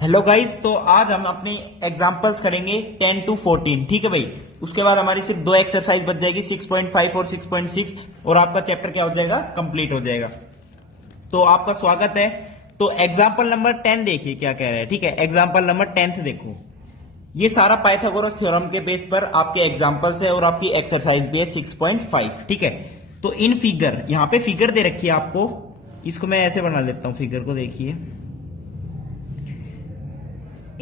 Hello guys, तो आज हम अपनी एग्जांपल्स करेंगे 10 to 14। ठीक है भाई। उसके बाद हमारी सिर्फ दो एक्सरसाइज बच जाएगी, 6.5 और 6.6, और आपका चैप्टर क्या हो जाएगा, कंप्लीट हो जाएगा। तो आपका स्वागत है। तो एग्जाम्पल नंबर 10 देखिए क्या कह रहा है। ठीक है, एग्जाम्पल नंबर 10 देखो। ये सारा पाइथागोरस थ्योरम के बेस पर आपके एग्जाम्पल्स है और आपकी एक्सरसाइज भी है 6.5। ठीक है, तो इन फिगर, यहां पे फिगर दे रखी है आपको, इसको मैं ऐसे बना लेता हूं। फिगर को देखिए,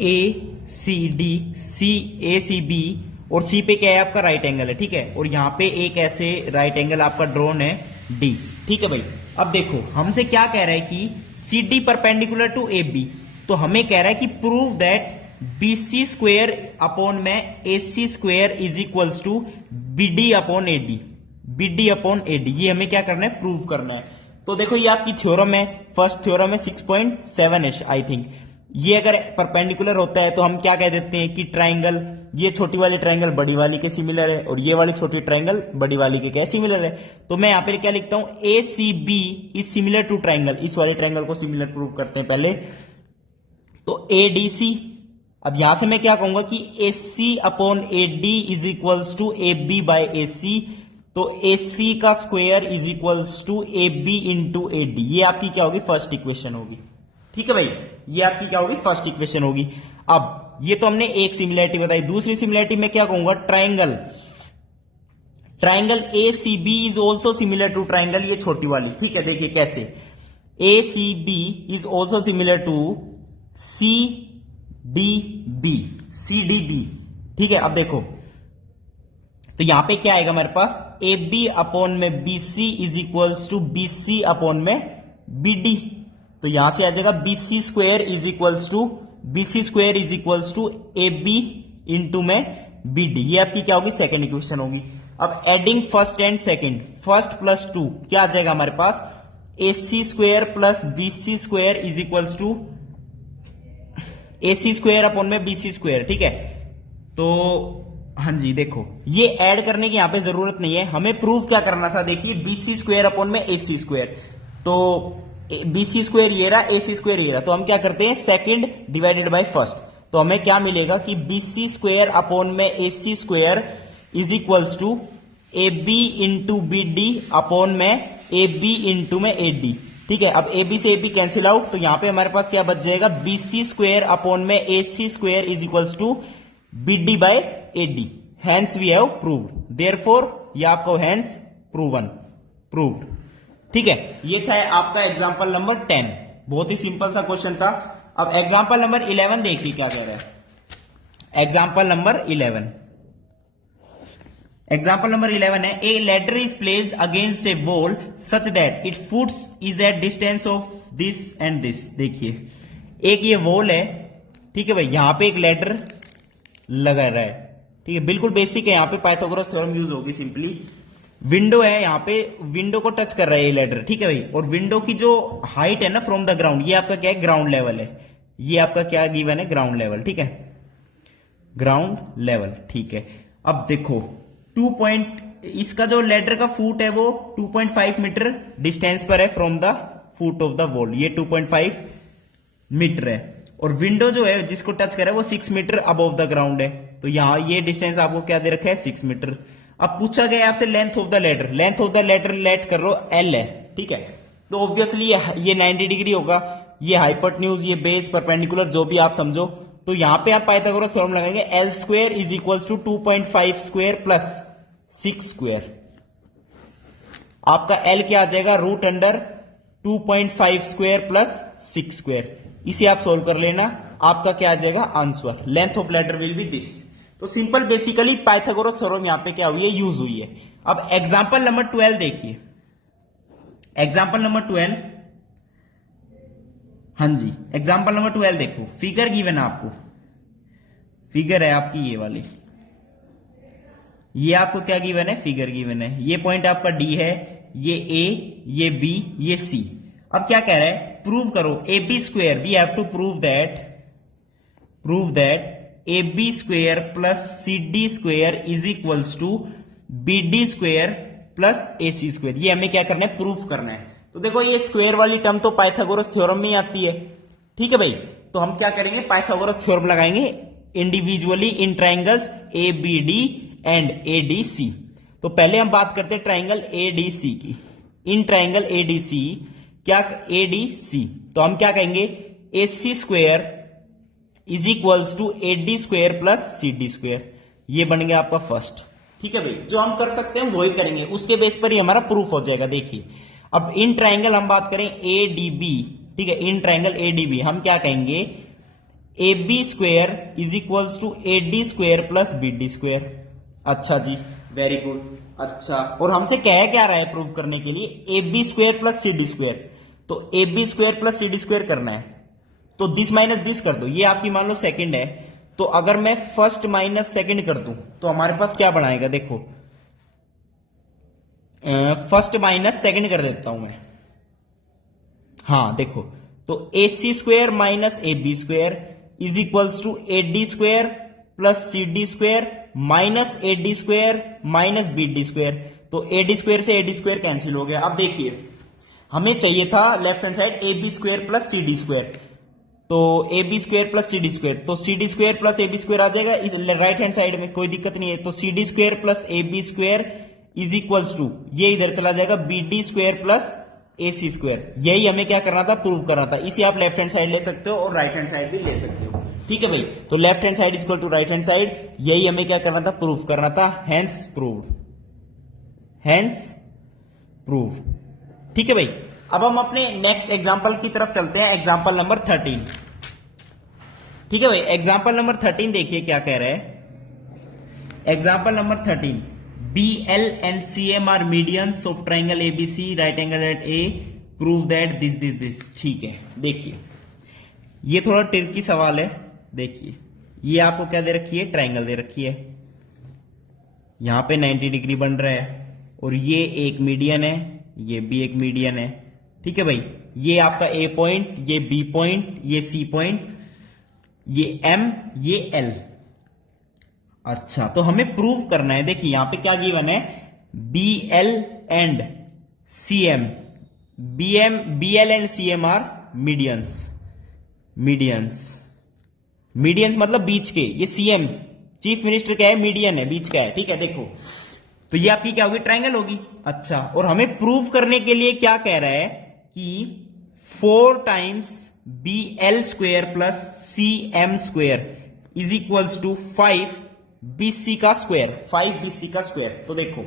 ए सी डी, सी बी, और सी पे क्या है आपका राइट एंगल है। ठीक है, और यहां पे एक ऐसे राइट एंगल आपका ड्रॉन है डी। ठीक है भाई, अब देखो हमसे क्या कह रहा है कि C D perpendicular to A B. तो हमें कह रहा है कि prove that B C square upon में A C square is equals to B D upon A D, B D upon A D. ये हमें क्या करना है, प्रूव करना है। तो देखो ये आपकी थ्योरम है, फर्स्ट थ्योरम है 6.7 इश आई थिंक। ये अगर परपेंडिकुलर होता है तो हम क्या कह देते हैं कि ट्राइंगल, ये छोटी वाली ट्राइंगल बड़ी वाली के सिमिलर है और ये वाली छोटी ट्राइंगल बड़ी वाली के क्या सिमिलर है। तो मैं यहां पे क्या लिखता हूं, A C B is similar to triangle. इस वाली ट्राइंगल को सिमिलर प्रूव करते हैं पहले। तो ए डी सी, अब यहां से मैं क्या कहूंगा कि A C upon A D is equals to A B by A C. तो ए सी का square is equals to A B into A D. ये आपकी क्या होगी, फर्स्ट इक्वेशन होगी। ठीक है भाई, ये आपकी क्या होगी, फर्स्ट इक्वेशन होगी। अब ये तो हमने एक सिमिलरिटी बताई। दूसरी सिमिलरिटी में क्या कहूंगा, triangle, triangle A C B is also similar to triangle, ये छोटी वाली। ठीक है, देखिए कैसे, A C B is also similar to C D B, C D B. ठीक है, अब देखो तो यहां पे क्या आएगा हमारे पास, ए बी अपॉन में B C is equals to B C upon में बी डी। तो यहां से आ जाएगा B C square is equals to, B C square is equals to A B into में बी डी। ये आपकी क्या होगी, सेकेंड इक्वेशन होगी। अब adding first and second, first plus two क्या आ जाएगा हमारे पास, A C square plus B C square is equals to A C square upon में बी सी स्क्वेयर। ठीक है, तो हाँ जी देखो, ये ऐड करने की यहां पे जरूरत नहीं है, हमें प्रूव क्या करना था। देखिए बी सी स्क्वेयर अपॉन में ए सी स्क्वेयर, तो बी सी स्क्वेयर ये रहा, ए सी स्क्वेयर ये रहा, तो हम क्या करते हैं, सेकंड डिवाइडेड बाय फर्स्ट। तो हमें क्या मिलेगा कि बी सी स्क्वेयर अपॉन में A C square is equals to A B into B D upon में ए बी इंटू में ए डी। ठीक है, अब ए बी से ए बी कैंसिल आउट, तो यहां पे हमारे पास क्या बच जाएगा, बी सी स्क्वेयर अपॉन में A C square is equals to B D by A D. Hence we have proved, therefore ये आपको हैंस प्रूवन, प्रूव्ड। ठीक है, ये था आपका एग्जाम्पल नंबर 10। बहुत ही सिंपल सा क्वेश्चन था। अब एग्जाम्पल नंबर 11 देखिए क्या कह रहा है। एग्जाम्पल नंबर 11, एग्जाम्पल नंबर 11 है, ए ladder is placed against A wall such that it foots is at distance of this and this. देखिए एक ये वॉल है, ठीक है भाई, यहां पे एक लैडर लगा रहा है। ठीक है, बिल्कुल बेसिक है, यहां पे पाइथागोरस थ्योरम यूज होगी सिंपली। विंडो है, यहां पे विंडो को टच कर रहा है ये लैडर। ठीक है भाई, और विंडो की जो हाइट है ना फ्रॉम द ग्राउंड, ये आपका क्या है, ग्राउंड लेवल है। ये आपका क्या गिवन है, ग्राउंड लेवल। ठीक है, ग्राउंड लेवल। ठीक है, अब देखो 2 पॉइंट, इसका जो लैडर का फुट है वो 2.5 मीटर डिस्टेंस पर है from the foot of the wall, ये 2.5 मीटर है। और विंडो जो है जिसको टच करे वो 6 मीटर अबव द ग्राउंड है। तो यहां ये डिस्टेंस आपको क्या दे रखा है, 6 मीटर। अब पूछा गया आपसे length of the ladder, length of the ladder let कर लो एल है। ठीक है, तो ऑब्वियसली ये 90 डिग्री होगा, ये हाइपोटेन्यूज, ये बेस, परपेंडिकुलर, जो भी आप समझो। तो यहां पे आप पाइथागोरस थ्योरम लगाएंगे, L square is equals to 2.5 square plus 6 square. आपका एल क्या आ जाएगा, root under 2.5 square plus 6 square. इसे आप सोल्व कर लेना, आपका क्या आ जाएगा answer, length of ladder will be this. तो सिंपल, बेसिकली पाइथागोरस थ्योरम यहां पे क्या हुई है, यूज हुई है। अब एग्जांपल नंबर 12 देखिए, एग्जांपल नंबर 12, हाँ जी एग्जांपल नंबर 12 देखो, फिगर गिवन है आपको, फिगर है आपकी ये वाली, ये आपको क्या गिवन है, फिगर गिवन है। ये पॉइंट आपका डी है, ये ए, ये बी, ये सी। अब क्या कह रहा है, प्रूव करो A B square, we have to prove that A B square plus C D square is equals to B D square plus A C square. ये हमें क्या करना है, प्रूफ करना है। तो देखो ये स्क्वेयर वाली टर्म तो पाइथागोरस थ्योरम में ही आती है। ठीक है भाई, तो हम क्या करेंगे, पाइथागोरस थ्योरम लगाएंगे individually in triangles A B D and A D C. तो पहले हम बात करते हैं ट्राइंगल ए डी सी की। इन ट्राइंगल ए डी सी, क्या ए डी सी, तो हम क्या कहेंगे, A C square is equals to A D square plus C D square. ये बन गया आपका फर्स्ट। ठीक है भाई, जो हम कर सकते हैं वही करेंगे, उसके बेस पर ही हमारा प्रूफ हो जाएगा। देखिए अब इन ट्राइंगल हम बात करें ए डी बी, ठीक है, in triangle A D B हम क्या कहेंगे, A B square is equals to A D square plus B D square. अच्छा जी, वेरी गुड। अच्छा, और हमसे कह क्या रहा है प्रूव करने के लिए, A B square plus C D square. तो A B square plus C D square करना है, तो दिस माइनस दिस कर दो। ये आपकी मान लो सेकंड है, तो अगर मैं फर्स्ट माइनस सेकंड कर दूं तो हमारे पास क्या बनाएगा, देखो फर्स्ट माइनस सेकंड कर देता हूं मैं। हाँ देखो, तो A C square minus A B square is equals to A D square plus C D square minus A D square minus B D square. तो ए डी स्क्वेयर से ए D square cancel हो गया। अब देखिए हमें चाहिए था left hand side A B square plus C D square, तो A B square plus C D square, तो C D square plus A B square आ जाएगा इस राइट हैंड साइड में, कोई दिक्कत नहीं है। तो C D square plus A B square is equals to, ये इधर चला जाएगा B D square plus A C square. यही हमें क्या करना था, प्रूव करना था। इसे आप लेफ्ट हैंड साइड ले सकते हो और राइट हैंड साइड भी ले सकते हो। ठीक है भाई, तो left hand side is equal to right hand side, यही हमें क्या करना था, प्रूव करना था। Hence proved, hence prove. ठीक है भाई, अब हम अपने नेक्स्ट एग्जांपल की तरफ चलते हैं, एग्जांपल नंबर 13। ठीक है भाई, एग्जांपल नंबर 13 देखिए क्या कह रहा है। Example number 13, B L and C M are medians of triangle A B C right angle at A, prove that this this this. ठीक है, देखिए ये थोड़ा ट्रिकी सवाल है। देखिए ये आपको क्या दे रखी है, ट्राइंगल दे रखी है, यहां पे 90 डिग्री बन रहा है और ये एक मीडियन है, ये भी एक मीडियन है। ठीक है भाई, ये आपका ए पॉइंट, ये बी पॉइंट, ये सी पॉइंट, ये एम, ये एल। अच्छा, तो हमें प्रूव करना है। देखिए यहां पे क्या गिवन है, B L and C M, B L and C M are medians, medians, medians मतलब बीच के। ये सीएम चीफ मिनिस्टर क्या है, मीडियन है, बीच का है। ठीक है, देखो तो ये आपकी क्या होगी, ट्राइंगल होगी। अच्छा, और हमें प्रूव करने के लिए क्या कह रहा है कि 4 times B L square plus C M square is equals to 5 B C का स्क्वेयर, 5 बी सी का स्क्वेयर। तो देखो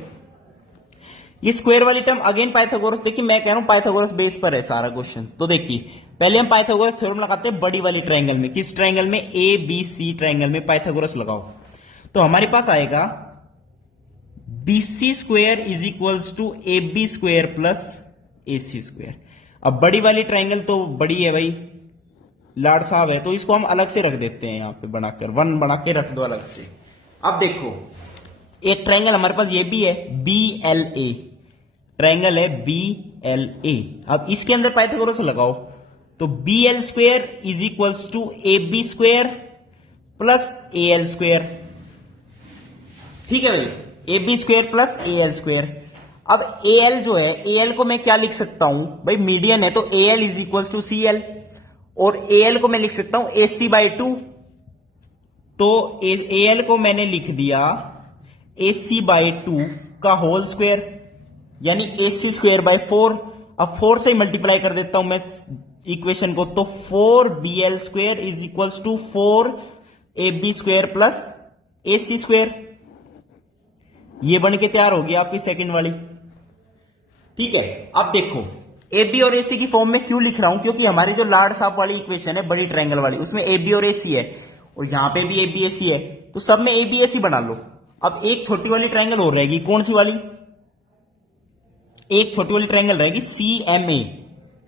ये स्क्वायर वाली टर्म अगेन पाइथागोरस, देखिए मैं कह रहा हूं पाइथागोरस बेस पर है सारा क्वेश्चन। तो देखिए पहले हम पाइथागोरस थ्योरम लगाते हैं बड़ी वाली ट्रायंगल में। किस ट्रायंगल में, ए बी सी ट्रायंगल में पाइथागोरस लगाओ। तो हमारे पास आएगा B C square is equals to A B square plus A C square. अब बड़ी वाली ट्रायंगल तो बड़ी है भाई, लाड साहब है, तो इसको हम अलग से रख देते हैं, यहां पे बनाकर 1 बना के रख दो अलग से। अब देखो एक ट्रायंगल हमारे पास ये भी है, बी एल ए ट्रायंगल है, बी एल ए। अब इसके अंदर पाइथागोरस लगाओ, तो B L square is equals to A B square plus A L square. ठीक है भाई, A B square plus A L square. अब ए एल जो है, ए एल को मैं क्या लिख सकता हूं भाई, मीडियन है, तो A L is equals to C L, और ए एल को मैं लिख सकता हूं ए सी बाई 2। तो ए एल को मैंने लिख दिया ए सी बाई 2 का होल स्क्वेयर, यानी ए सी स्क्वेयर बाई 4। अब 4 से मल्टीप्लाई कर देता हूं मैं इक्वेशन को, तो 4 B L square is equals to 4 A B square plus A C square. ये बन के तैयार होगी आपकी सेकंड वाली। ठीक है, अब देखो ए बी और ए सी की फॉर्म में क्यों लिख रहा हूं, क्योंकि हमारी जो लार्ड साफ वाली इक्वेशन है बड़ी ट्रायंगल वाली, उसमें ए बी और ए सी है, और यहां पे भी ए बी ए सी है, तो सब में ए बी ए सी बना लो। अब एक छोटी वाली ट्रायंगल हो रहेगी, कौन सी वाली, एक छोटी वाली ट्रायंगल रहेगी C M A,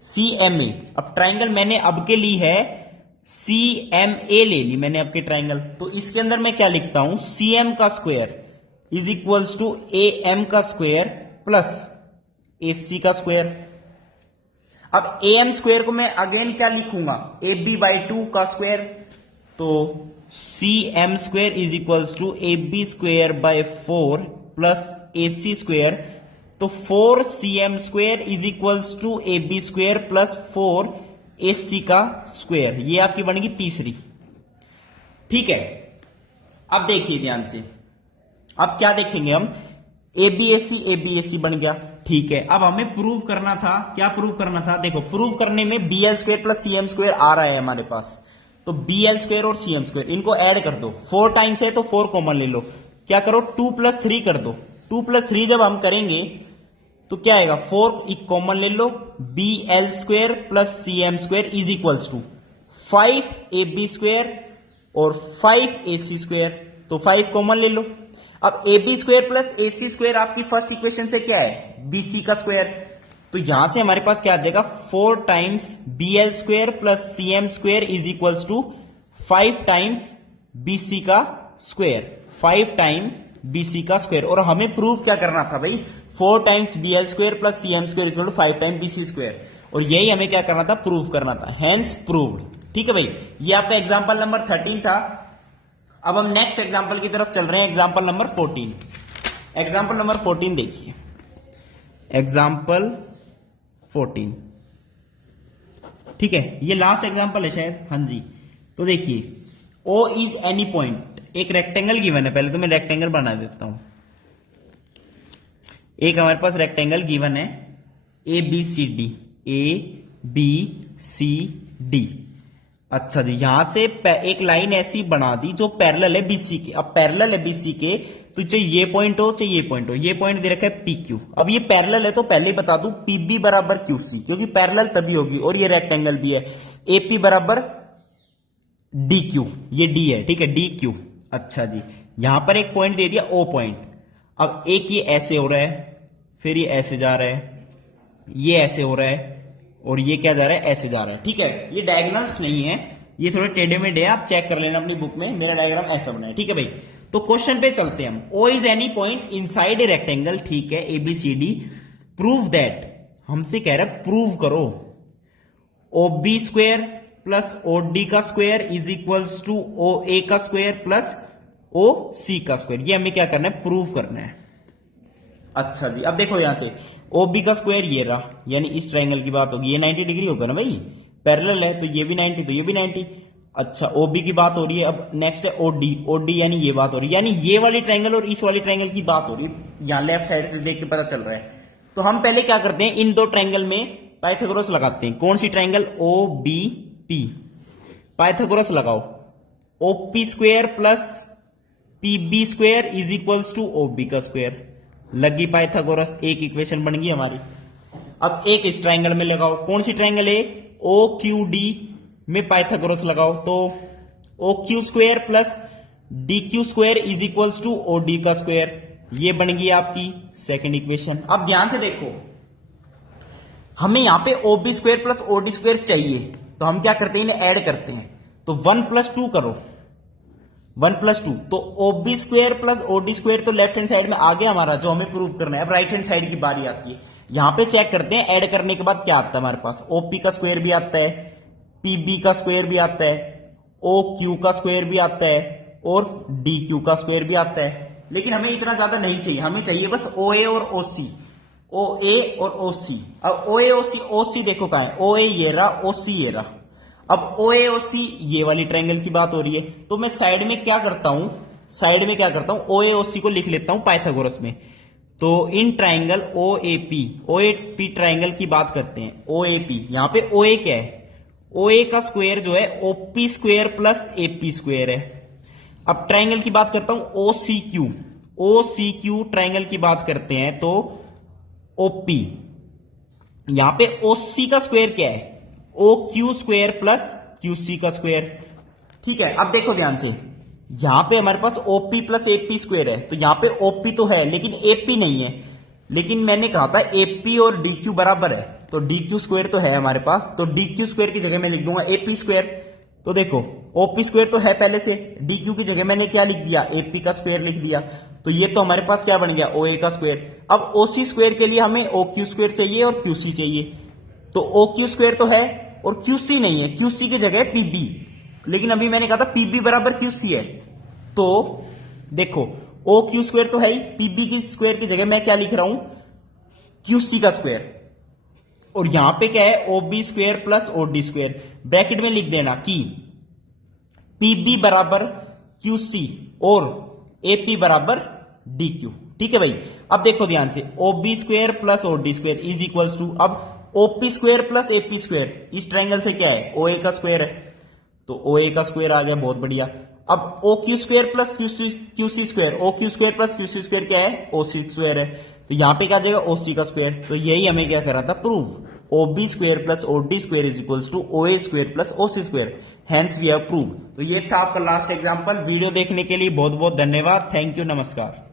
C M A. अब ट्रायंगल मैंने अब के ली है सी एम ए ले ली मैंने अब के ट्रायंगल, तो इसके अंदर मैं क्या लिखता हूं, सी एम का square is equals to A M का स्क्वायर प्लस ए सी का स्क्वायर। अब ए एम स्क्वायर को मैं अगेन क्या लिखूंगा, ए बी बाई 2 का स्क्वायर, तो C M square is equals to A B square by 4 plus A C square. तो 4 C M square is equals to A B square plus 4 AC का square, ये आपकी बनेगी तीसरी। ठीक है, अब देखिए ध्यान से, अब क्या देखेंगे हम, ABAC बन गया। ठीक है, अब हमें प्रूव करना था, क्या प्रूव करना था, देखो प्रूव करने में BL square plus CM square आ रहा है हमारे पास, तो BL स्क्वायर और CM स्क्वायर इनको ऐड कर दो, 4 टाइम्स है तो 4 कॉमन ले लो, क्या करो 2 + 3 कर दो, 2 + 3 जब हम करेंगे तो क्या आएगा, 4 एक कॉमन ले लो, BL square plus CM square is equals to 5AB square और 5AC स्क्वायर, तो 5 कॉमन ले लो। अब AB square plus AC square आपकी फर्स्ट इक्वेशन से क्या है, BC का स्क्वायर, तो यहां से हमारे पास क्या आ जाएगा, 4 times BL square plus CM square is equals to 5 times BC का स्क्वायर, 5 टाइम BC का स्क्वायर। और हमें प्रूव क्या करना था भाई, 4 times BL square plus CM square is equal to 5 time BC square, और यही हमें क्या करना था, प्रूव करना था, हेंस प्रूव्ड। ठीक है भाई, ये आपका एग्जांपल नंबर 13 था। अब हम नेक्स्ट एग्जांपल की तरफ चल रहे हैं, एग्जांपल नंबर 14। एग्जांपल नंबर 14 देखिए, एग्जांपल 14, ठीक है, ये लास्ट एग्जांपल है शायद, हाँ जी। तो देखिए, O इज एनी पॉइंट, एक रेक्टेंगल गिवन है, पहले तो मैं रेक्टेंगल बना देता हूं। एक हमारे पास रेक्टेंगल गिवन है ABCD, ABCD। अच्छा जी, यहां से एक लाइन ऐसी बना दी जो पैरेलल है BC के। अब पैरेलल है BC के, तो चाहे ये पॉइंट हो चाहे ये पॉइंट हो, ये पॉइंट दे रखा है PQ। अब ये पैरेलल है तो पहले ही बता दूं PB बराबर QC, क्योंकि पैरेलल तभी होगी, और ये रेक्टेंगल भी है। AP बराबर DQ, ये D है, ठीक है, DQ। अच्छा जी, यहां पर एक पॉइंट दे दिया O पॉइंट। अब एक ये ऐसे हो रहा है, फिर ये ऐसे जा रहा है, ये ऐसे हो रहा है, और ये क्या जा रहा है, ऐसे जा रहा है। ठीक है, ये डायगोनल्स नहीं है, ये थोड़े टेढ़े मेढ़े है, आप चेक कर लेना अपनी बुक में, मेरा डायग्राम ऐसा बना है। ठीक है भाई, तो क्वेश्चन पे चलते हैं हम। O is any point inside a rectangle, ठीक है, ABCD, प्रूव दैट, हमसे कह रहा है प्रूव करो OB स्क्वायर प्लस OD का square is equals to OA का स्क्वायर प्लस OC का स्क्वायर। ये हमें क्या करना है, प्रूव करना है। अच्छा जी, अब देखो यहां से OB का स्क्वायर ये रहा, यानी इस ट्रायंगल की बात होगी, ये 90 डिग्री होगा ना भाई, पैरेलल है, तो ये भी 90 तो ये भी 90। अच्छा, OB की बात हो रही है। अब नेक्स्ट है OD यानी ये बात हो रही है, यानी ये वाली ट्रायंगल और इस वाली ट्रायंगल की बात हो रही है, यहां लेफ्ट साइड से देख के पता चल रहा है। तो हम पहले क्या करते हैं, इन दो ट्रायंगल में पाइथागोरस लगाते हैं। कौन सी ट्रायंगल, OBP, पाइथागोरस लगाओ, OP square plus PB square is equals to OB का स्क्वायर, लगी पाइथागोरस, एक इक्वेशन बन गई हमारी। अब एक इस ट्रायंगल में लगाओ, कौन सी ट्रायंगल है, OQD में पाइथागोरस लगाओ, तो OQ square plus DQ square is equals to OD का स्क्वायर, ये बन गई आपकी सेकंड इक्वेशन। अब ध्यान से देखो, हमें यहां पे OB square plus OD square चाहिए, तो हम क्या करते हैं, इन्हें ऐड करते हैं, तो 1 + 2 करो, 1 + 2, तो OB square plus OD square तो लेफ्ट हैंड साइड में आ गया हमारा, जो हमें प्रूव करना है। अब राइट हैंड साइड की बारी आती है, यहां पे चेक करते हैं, ऐड करने के बाद क्या आता है हमारे पास, OP का स्क्वायर भी आता है, PB का स्क्वायर भी आता है, OQ का स्क्वायर भी आता है, और DQ का स्क्वायर भी आता है। लेकिन हमें इतना ज्यादा नहीं चाहिए, हमें चाहिए बस OA और OC, OA और OC। अब OA OC देखो कहां है, OA ये रहा, OC ये रहा। अब OAOC ये वाली ट्रायंगल की बात हो रही है, तो मैं साइड में क्या करता हूं, OAOC को लिख लेता हूं पाइथागोरस में। तो इन ट्रायंगल OAP ट्रायंगल की बात करते हैं, OAP, यहां पे OA क्या है, OA का स्क्वायर जो है OP square plus AP square है। अब ट्रायंगल की बात करता हूं OCQ ट्रायंगल की बात करते हैं, तो OP, यहां पे OC का स्क्वायर क्या है, OQ स्क्वायर प्लस QC का स्क्वायर। ठीक है, अब देखो ध्यान से, यहां पे हमारे पास OP प्लस AP स्क्वायर है, तो यहां पे OP तो है लेकिन AP नहीं है। लेकिन मैंने कहा था AP और DQ बराबर है, तो DQ स्क्वायर तो है हमारे पास, तो DQ स्क्वायर की जगह मैं लिख दूंगा AP स्क्वायर। तो देखो OP स्क्वायर तो है पहले से, DQ की जगह मैंने क्या लिख दिया, AP का स्क्वायर लिख दिया, तो ये तो हमारे पास क्या बन गया, OA का स्क्वायर। अब OC स्क्वायर के लिए हमें OQ स्क्वायर चाहिए और QC चाहिए, तो OQ स्क्वायर तो है और QC नहीं है, QC की जगह PB, लेकिन अभी मैंने कहा था PB बराबर QC है, तो देखो OQ स्क्वायर तो है ही, PB की स्क्वायर की जगह मैं क्या लिख रहा हूं, QC का स्क्वायर। और यहां पे क्या है, O B square plus O D square, bracket में लिख देना कि पीबी बराबर क्यू सी और एपी बराबर डी क्यू। ठीक है भाई, अब देखो ध्यान से, O B square plus O D square is equals to, अब OP square plus AP square, इस ट्रायंगल से क्या है, ओ ए का स्क्वायर है, तो ओ ए का स्क्वायर आ गया, बहुत बढ़िया। अब O Q square plus Q C square, O Q square plus Q C square क्या है, ओ सी स्क्वायर है, तो यहां पे क्या आ जाएगा, ओ सी का स्क्वायर। तो यही हमें क्या करा था, prove, O B square plus O D square is equals to O A square plus O C square, hence we have prove. तो ये था आपका लास्ट एग्जांपल। वीडियो देखने के लिए बहुत बहुत धन्यवाद, थैंक यू, नमस्कार।